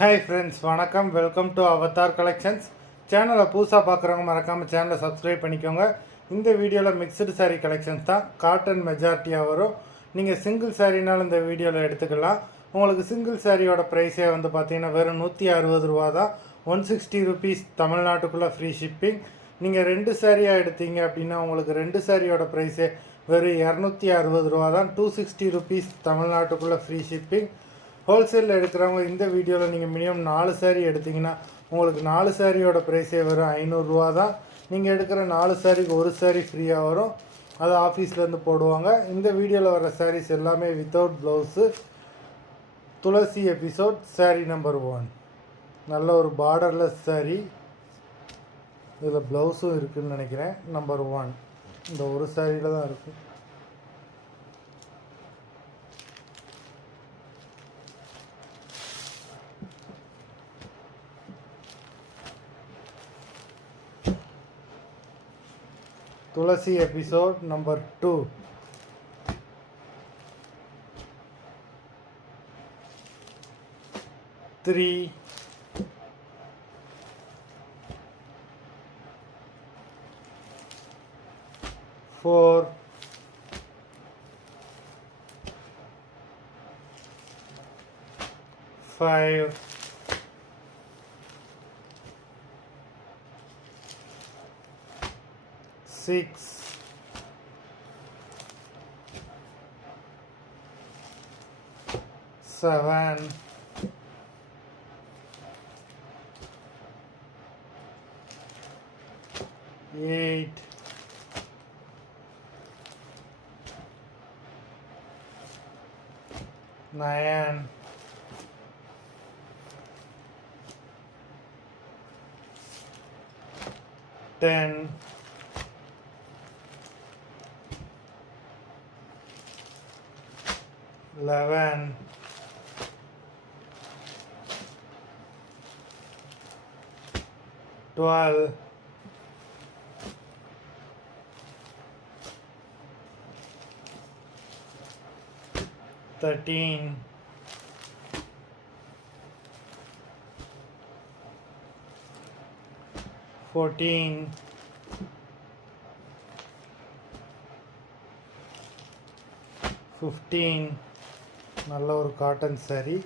Hi friends, வணக்கம். Welcome to Avatar collections. சேனலை புதுசாக பார்க்குறவங்க மறக்காமல் சேனலை சப்ஸ்கிரைப் பண்ணிக்கோங்க. இந்த வீடியோவில் மிக்சடு சாரீ கலெக்ஷன்ஸ் தான். காட்டன் மெஜாரிட்டியாக வரும். நீங்கள் சிங்கிள் சாரீனாலும் இந்த வீடியோவில் எடுத்துக்கலாம். உங்களுக்கு சிங்கிள் சாரியோட ப்ரைஸே வந்து பார்த்தீங்கன்னா வெறும் 160 ரூபா தான். 160 ருபீஸ் தமிழ்நாட்டுக்குள்ளே ஃப்ரீ ஷிப்பிங். நீங்கள் 2 சாரியாக எடுத்தீங்க அப்படின்னா உங்களுக்கு 2 சாரியோட ப்ரைஸே வெறும் 260 ரூபா தான். 260 ருபீஸ் தமிழ்நாட்டுக்குள்ளே ஃப்ரீ ஷிப்பிங். ஹோல்சேலில் எடுக்கிறவங்க இந்த வீடியோவில் நீங்கள் மினிமம் 4 சாரீ எடுத்திங்கன்னா உங்களுக்கு 4 சாரியோட ப்ரைஸே வரும் 500 தான். நீங்கள் எடுக்கிற 4 சாரிக்கு ஒரு சாரீ ஃப்ரீயாக வரும். அது ஆஃபீஸ்லேருந்து போடுவாங்க. இந்த வீடியோவில் வர சாரீஸ் எல்லாமே வித்தவுட் ப்ளவுஸு. துளசி எபிசோட் சாரீ நம்பர் 1. நல்ல ஒரு பார்டர்லெஸ் சாரீ. இதில் ப்ளவுஸும் இருக்குதுன்னு நினைக்கிறேன். நம்பர் 1 இந்த ஒரு சாரியில் தான் இருக்குது. Tulasi episode number 2. 3. 4. 5. 6. 7. 8. 9. 10. 11. 12. 13. 14. 15. நல்ல ஒரு காட்டன் சாரீ.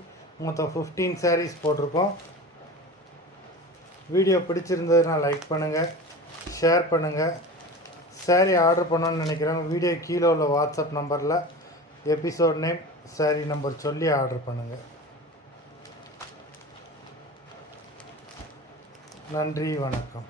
மொத்தம் 15 சாரீஸ் போட்டிருக்கோம். வீடியோ பிடிச்சிருந்ததுன்னா லைக் பண்ணுங்கள், ஷேர் பண்ணுங்கள். சாரீ ஆர்டர் பண்ணணுன்னு நினைக்கிறேன். வீடியோ கீழே உள்ள வாட்ஸ்அப் நம்பரில் எபிசோட் நேம், சாரீ நம்பர் சொல்லி ஆர்டர் பண்ணுங்கள். நன்றி, வணக்கம்.